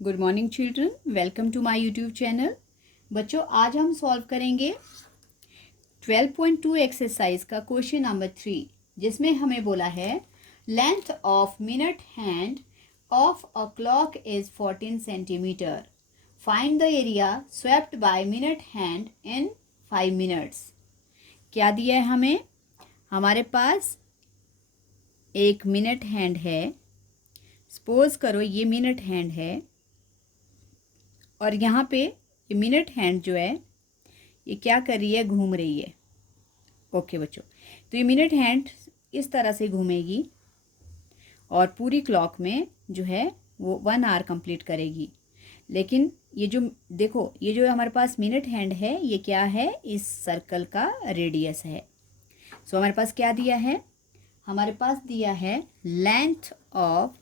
Good morning children, welcome to my YouTube channel. बच्चों, आज हम सॉल्व करेंगे 12.2 एक्सरसाइज का क्वेश्चन नंबर 3, जिसमें हमें बोला है length of minute hand of a clock is 14 centimetre. Find the area swept by minute hand in 5 minutes. क्या दिया है हमें? हमारे पास एक मिनट हैंड है। सपोज करो ये मिनट हैंड है और यहाँ पे ये मिनट हैंड जो है ये क्या कर रही है? घूम रही है। ओके बच्चों, तो ये मिनट हैंड इस तरह से घूमेगी और पूरी क्लॉक में जो है वो 1 आवर कंप्लीट करेगी। लेकिन ये जो देखो, ये जो हमारे पास मिनट हैंड है ये क्या है? इस सर्कल का रेडियस है। सो हमारे पास क्या दिया है? हमारे पास दिया है लेंथ ऑफ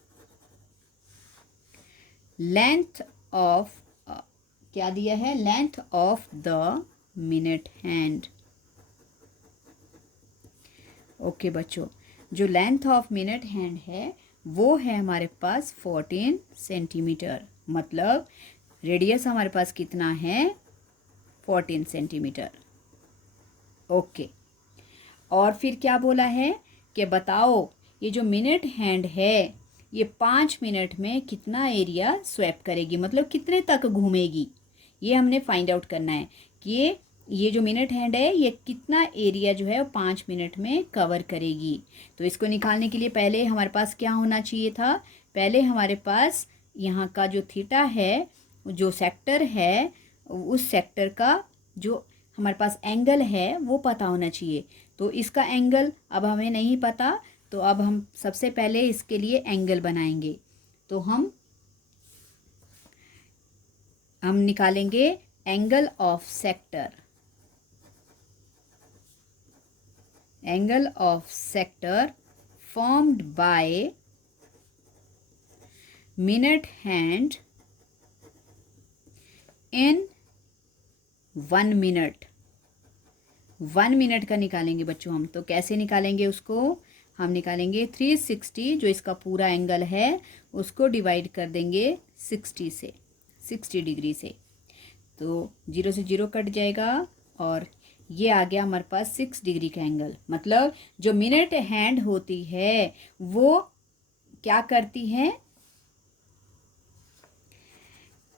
क्या दिया है? Length of the minute hand. Okay बच्चों, जो लेंथ ऑफ मिनट हैंड है वो है हमारे पास 14 सेंटीमीटर। मतलब रेडियस हमारे पास कितना है? 14 सेंटीमीटर। ओके, और फिर क्या बोला है कि बताओ ये जो मिनट हैंड है ये 5 मिनट में कितना एरिया स्वैप करेगी, मतलब कितने तक घूमेगी। ये हमने फाइंड आउट करना है कि ये जो मिनट हैंड है ये कितना एरिया जो है वो 5 मिनट में कवर करेगी। तो इसको निकालने के लिए पहले हमारे पास क्या होना चाहिए था? पहले हमारे पास यहाँ का जो थीटा है, जो सेक्टर है, उस सेक्टर का जो हमारे पास एंगल है वो पता होना चाहिए। तो इसका एंगल अब हमें नहीं पता, तो अब हम सबसे पहले इसके लिए एंगल बनाएंगे। तो हम निकालेंगे angle of sector. Angle of sector formed by minute hand in 1 minute. 1 minute का निकालेंगे बच्चों हम। तो कैसे निकालेंगे उसको? हम निकालेंगे 360, जो इसका पूरा एंगल है उसको डिवाइड कर देंगे 60 से, 60 डिग्री से। तो 0 से 0 कट जाएगा और ये आ गया हमारे पास 6 डिग्री का एंगल। मतलब जो मिनट हैंड होती है वो क्या करती है?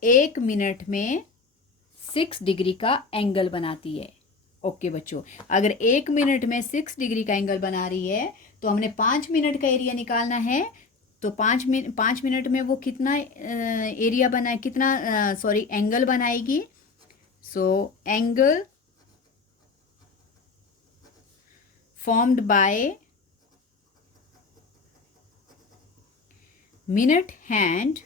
1 मिनट में 6 डिग्री का एंगल बनाती है। ओके बच्चों, अगर 1 मिनट में 6 डिग्री का एंगल बना रही है तो हमने 5 मिनट का एरिया निकालना है। तो 5 मिनट में वो कितना एरिया बनाए, कितना एंगल बनाएगी? So angle formed by minute hand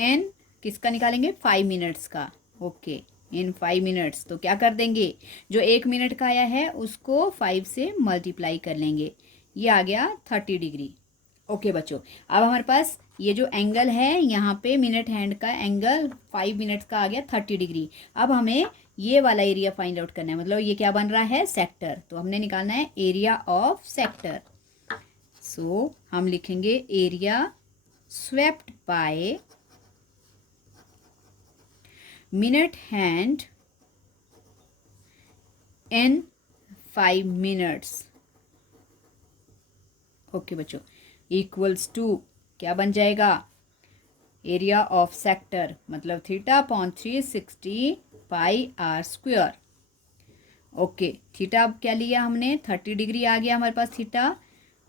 इन किसका निकालेंगे? 5 मिनट्स का। ओके, इन 5 मिनट्स। तो क्या कर देंगे? जो 1 मिनट का आया है उसको 5 से मल्टीप्लाई कर लेंगे, ये आ गया 30 डिग्री। ओके बच्चों, अब हमारे पास ये जो एंगल है यहाँ पे मिनट हैंड का एंगल 5 मिनट्स का आ गया 30 डिग्री। अब हमें ये वाला एरिया फाइंड आउट करना है। मतलब ये क्या बन रहा है? सेक्टर। तो हमने निकालना है एरिया ऑफ सेक्टर। सो हम लिखेंगे area swept by minute hand in 5 minutes. Okay बच्चों, इक्वल्स टू क्या बन जाएगा? एरिया ऑफ सेक्टर मतलब theta upon 360 pi r square. Okay, theta अब क्या लिया हमने? 30 डिग्री आ गया हमारे पास थीटा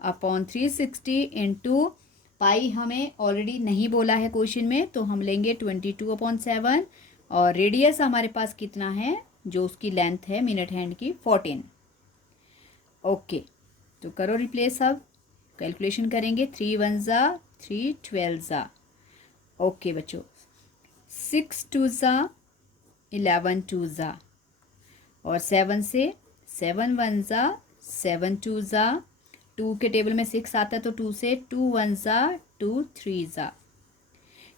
अपॉन 360 इंटू पाई हमें ऑलरेडी नहीं बोला है क्वेश्चन में, तो हम लेंगे 22/7। और रेडियस हमारे पास कितना है? जो उसकी लेंथ है मिनट हैंड की 14। ओके, तो करो रिप्लेस। अब कैलकुलेशन करेंगे। 3 1 ज़ा 3 12 ज़ा। ओके बच्चों, 6 2 ज़ा 11 2 ज़ा और 7 से 7 1 ज़ा 7 2 ज़ा। 2 के टेबल में 6 आता है तो 2 से 2 1 ज़ा 2 3 ज़ा।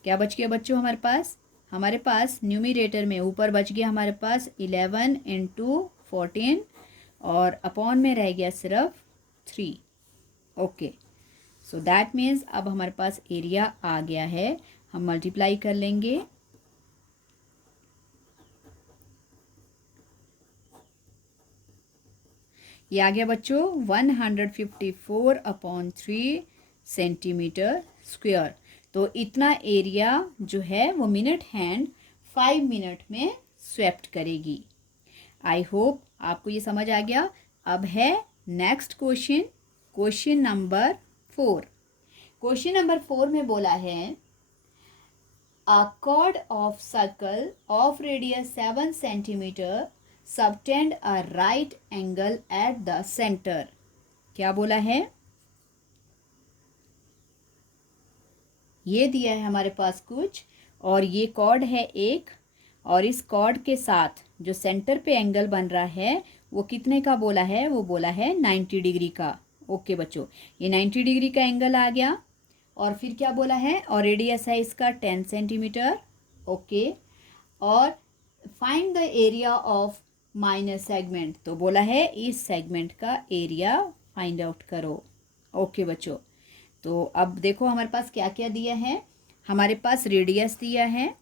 क्या बच गया बच्चों हमारे पास? हमारे पास न्यूमरेटर में ऊपर बच गया हमारे पास 11 इंटू 14 और अपॉन में रह गया सिर्फ 3। ओके, सो दैट मीन्स अब हमारे पास एरिया आ गया है, हम मल्टीप्लाई कर लेंगे। ये आ गया बच्चों 154/3 सेंटीमीटर स्क्वायर। तो इतना एरिया जो है वो मिनट हैंड 5 मिनट में स्वेप्ट करेगी। आई होप आपको ये समझ आ गया। अब है next question, question number 4। Question number 4 में बोला है अ cord of circle of radius 7 centimetre subtend a right angle at the centre. क्या बोला है? ये दिया है हमारे पास कुछ, और ये कॉर्ड है एक, और इस कॉर्ड के साथ जो सेंटर पे एंगल बन रहा है वो कितने का बोला है? वो बोला है 90 डिग्री का। ओके बच्चों, ये 90 डिग्री का एंगल आ गया। और फिर क्या बोला है? और रेडियस है इसका 10 सेंटीमीटर। ओके, और find the area of minor segment. तो बोला है इस सेगमेंट का एरिया फाइंड आउट करो। ओके बच्चों, तो अब देखो हमारे पास क्या क्या दिया है। हमारे पास रेडियस दिया है।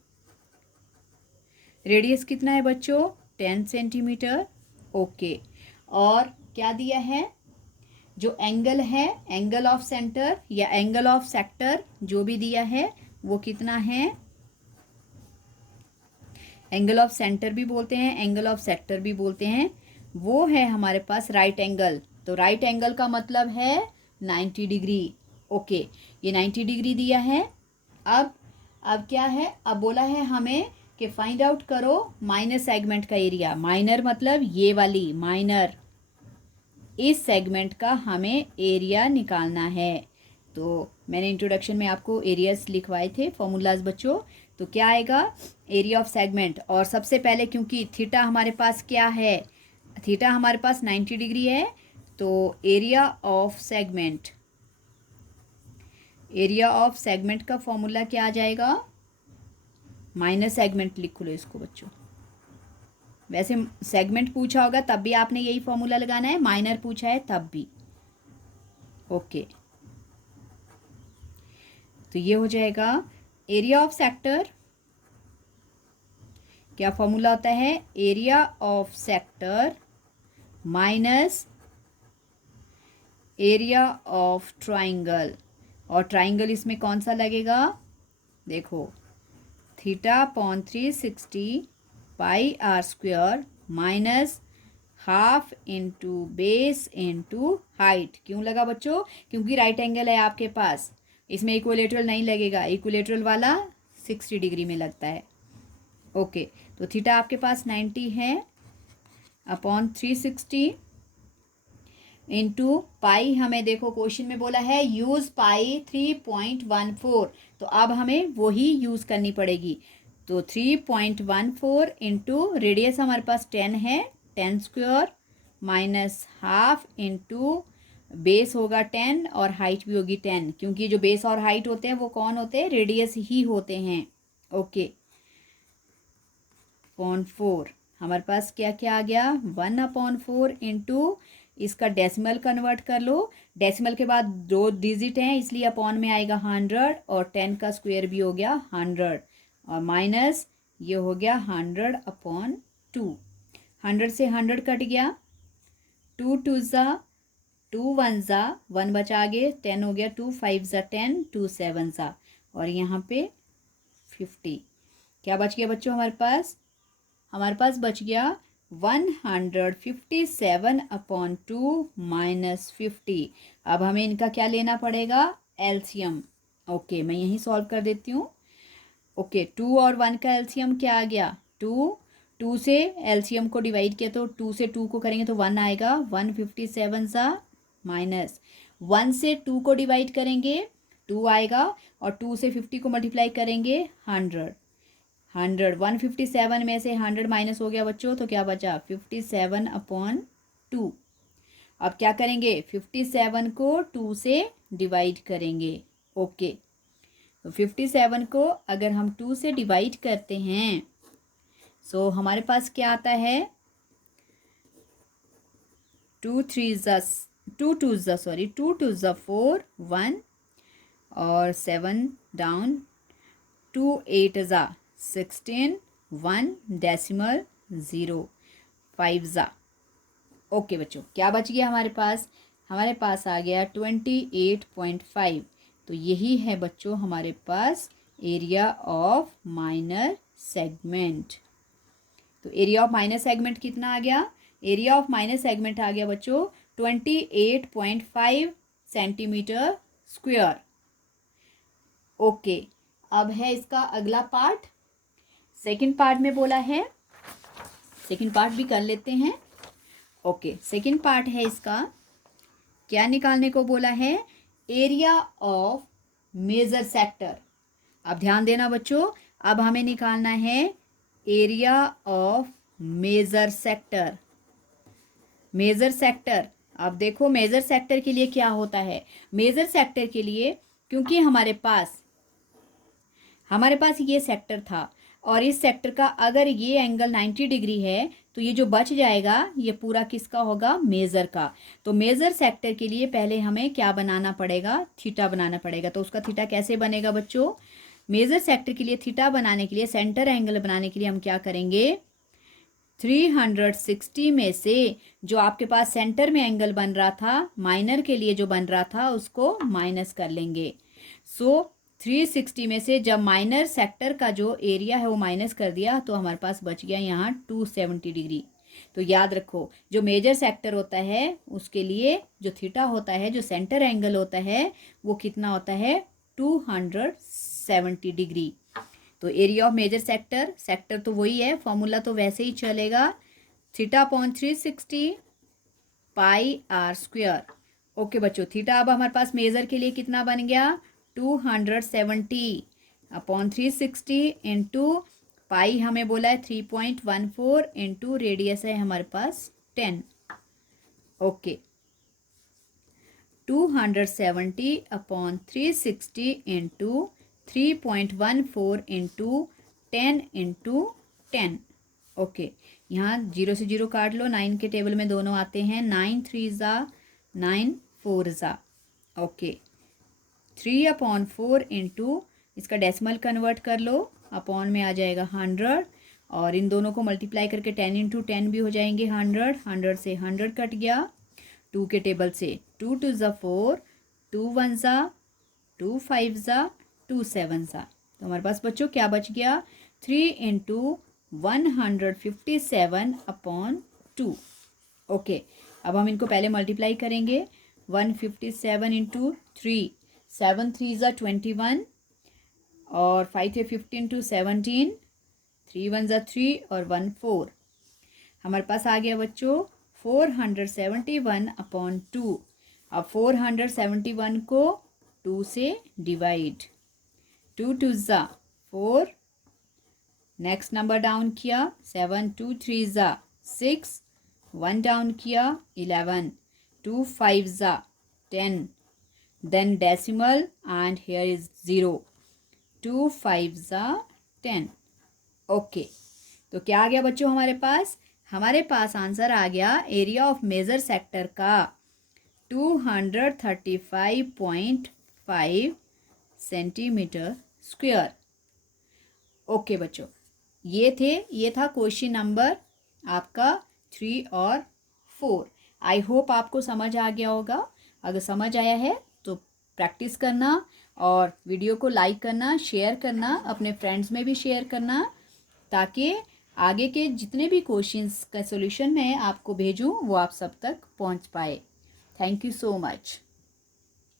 रेडियस कितना है बच्चों? 10 सेंटीमीटर। ओके, और क्या दिया है? जो एंगल है, एंगल ऑफ सेंटर या एंगल ऑफ सेक्टर जो भी दिया है वो कितना है? एंगल ऑफ सेंटर भी बोलते हैं, एंगल ऑफ सेक्टर भी बोलते हैं। वो है हमारे पास राइट एंगल। तो राइट एंगल का मतलब है 90 डिग्री। ओके, ये 90 डिग्री दिया है। अब क्या है? अब बोला है हमें कि फाइंड आउट करो माइनर सेगमेंट का एरिया। माइनर मतलब ये वाली माइनर, इस सेगमेंट का हमें एरिया निकालना है। तो मैंने इंट्रोडक्शन में आपको एरियाज लिखवाए थे, फॉर्मूलाज बच्चों। तो क्या आएगा? Area of segment. और सबसे पहले क्योंकि थीटा हमारे पास क्या है? थीटा हमारे पास 90 डिग्री है, तो area of segment, area of segment का फॉर्मूला क्या आ जाएगा? माइनर सेगमेंट लिख लो इसको बच्चों। वैसे सेगमेंट पूछा होगा तब भी आपने यही फॉर्मूला लगाना है, माइनर पूछा है तब भी। ओके, तो ये हो जाएगा एरिया ऑफ सेक्टर। क्या फॉर्मूला होता है? Area of sector minus area of triangle. और ट्राइंगल इसमें कौन सा लगेगा? देखो, theta upon 360 pi r square minus half into base into height. क्यों लगा बच्चों? क्योंकि राइट एंगल है आपके पास, इसमें इक्विलेटरल नहीं लगेगा। इक्विलेटरल वाला 60 डिग्री में लगता है। ओके, तो थीटा आपके पास 90 है अपॉन 360 इंटू पाई। हमें देखो क्वेश्चन में बोला है यूज़ पाई 3.14, तो अब हमें वही यूज़ करनी पड़ेगी। तो 3.14 इंटू रेडियस हमारे पास 10 है, 10 square minus half into base होगा 10 और हाइट भी होगी 10, क्योंकि जो बेस और हाइट होते हैं वो कौन होते हैं? रेडियस ही होते हैं। ओके, 0.4 हमारे पास क्या क्या आ गया? 1/4 इंटू इसका डेसिमल कन्वर्ट कर लो। डेसिमल के बाद 2 डिजिट हैं इसलिए अपॉन में आएगा 100, और 10 का स्क्वायर भी हो गया 100, और माइनस ये हो गया 100/2। 100 से 100 कट गया, 2 2 ज़ा 2 1 ज़ा 1 बचा आगे, 10 हो गया, 2 5 ज़ा 10, 2 7 ज़ा, और यहाँ पे 50। क्या बच गया बच्चों हमारे पास? हमारे पास बच गया 157/2 माइनस 50। अब हमें इनका क्या लेना पड़ेगा? एलसीएम। ओके, मैं यहीं सॉल्व कर देती हूँ। ओके, 2 और 1 का एलसीएम क्या आ गया? 2 से एलसीएम को डिवाइड किया तो 2 से 2 को करेंगे तो 1 आएगा, 157 सा माइनस 1 से 2 को डिवाइड करेंगे 2 आएगा, और 2 से 50 को मल्टीप्लाई करेंगे 100। 157 में से 100 माइनस हो गया बच्चों, तो क्या बचा? 57/2। अब क्या करेंगे? 57 को 2 से डिवाइड करेंगे। ओके, तो 57 को अगर हम 2 से डिवाइड करते हैं सो हमारे पास क्या आता है? 2 2 ज़ा 4 1 और 7 डाउन, 2 8 ज़ा 16, 1 डेसिमल 0, 5 ज़ा। ओके बच्चों, क्या बच गया हमारे पास? हमारे पास आ गया 28.5। तो यही है बच्चों हमारे पास एरिया ऑफ माइनर सेगमेंट। तो एरिया ऑफ माइनर सेगमेंट कितना आ गया? एरिया ऑफ माइनर सेगमेंट आ गया बच्चों 28.5 सेंटीमीटर स्क्वायर। ओके, अब है इसका अगला पार्ट। सेकंड पार्ट में बोला है, सेकंड पार्ट भी कर लेते हैं। ओके, सेकंड पार्ट है इसका, क्या निकालने को बोला है? Area of major sector. अब ध्यान देना बच्चों, अब हमें निकालना है area of major sector. Major sector, अब देखो मेजर सेक्टर के लिए क्या होता है? मेजर सेक्टर के लिए, क्योंकि हमारे पास ये सेक्टर था और इस सेक्टर का अगर ये एंगल 90 डिग्री है तो ये जो बच जाएगा ये पूरा किसका होगा? मेजर का। तो मेजर सेक्टर के लिए पहले हमें क्या बनाना पड़ेगा? थीटा बनाना पड़ेगा। तो उसका थीटा कैसे बनेगा बच्चों? मेजर सेक्टर के लिए थीटा बनाने के लिए, सेंटर एंगल बनाने के लिए हम क्या करेंगे? 360 में से जो आपके पास सेंटर में एंगल बन रहा था, माइनर के लिए जो बन रहा था, उसको माइनस कर लेंगे। सो 360 में से जब माइनर सेक्टर का जो एरिया है वो माइनस कर दिया तो हमारे पास बच गया यहाँ 270 डिग्री। तो याद रखो, जो मेजर सेक्टर होता है उसके लिए जो थीटा होता है, जो सेंटर एंगल होता है, वो कितना होता है? 270 डिग्री। तो area of major sector, sector तो वही है, फॉर्मूला तो वैसे ही चलेगा, theta upon 360 pi r square. Okay बच्चों, थीटा अब हमारे पास मेजर के लिए कितना बन गया? 270 अपॉन 360 इंटू पाई हमें बोला है 3.14 इंटू रेडियस है हमारे पास 10। Okay, 270 upon 360 into 3.14 into 10 into 10। Okay, यहाँ 0 से 0 काट लो, 9 के टेबल में दोनों आते हैं, 9 3 ज़ा 9 4 ज़ा। ओके, 3/4 इंटू इसका डेसिमल कन्वर्ट कर लो, अपॉन में आ जाएगा 100 और इन दोनों को मल्टीप्लाई करके 10 इंटू 10 भी हो जाएंगे 100। 100 से 100 कट गया, 2 के टेबल से 2 2 ज़ा 4, 2 1 ज़ा 2 5 ज़ा 2 7 ज़ा। तो हमारे पास बच्चों क्या बच गया? 3 इंटू 157 अपॉन 2। ओके, अब हम इनको पहले मल्टीप्लाई करेंगे, 157 इंटू 3, 7 3 ज़ा 21 और 5 थे 15 टू 17, 3 1 ज़ा 3 और 1 4। हमारे पास आ गया बच्चों 471 अपॉन 2। अब 471 को 2 से डिवाइड, 2 2 ज़ा 4, नेक्स्ट नंबर डाउन किया, 7 2 3 ज़ा 6, 1 डाउन किया 11, 2 5 ज़ा 10, then decimal and here is 0, 2 5 ज़ा 10। ओके, तो क्या आ गया बच्चों हमारे पास? हमारे पास आंसर आ गया एरिया ऑफ मेजर सेक्टर का 235.5 सेंटीमीटर स्क्वायर। ओके बच्चों, ये था क्वेश्चन नंबर आपका 3 और 4। आई होप आपको समझ आ गया होगा। अगर समझ आया है तो प्रैक्टिस करना और वीडियो को लाइक करना, शेयर करना, अपने फ्रेंड्स में भी शेयर करना, ताकि आगे के जितने भी क्वेश्चंस का सॉल्यूशन मैं आपको भेजूं वो आप सब तक पहुंच पाए। Thank you so much.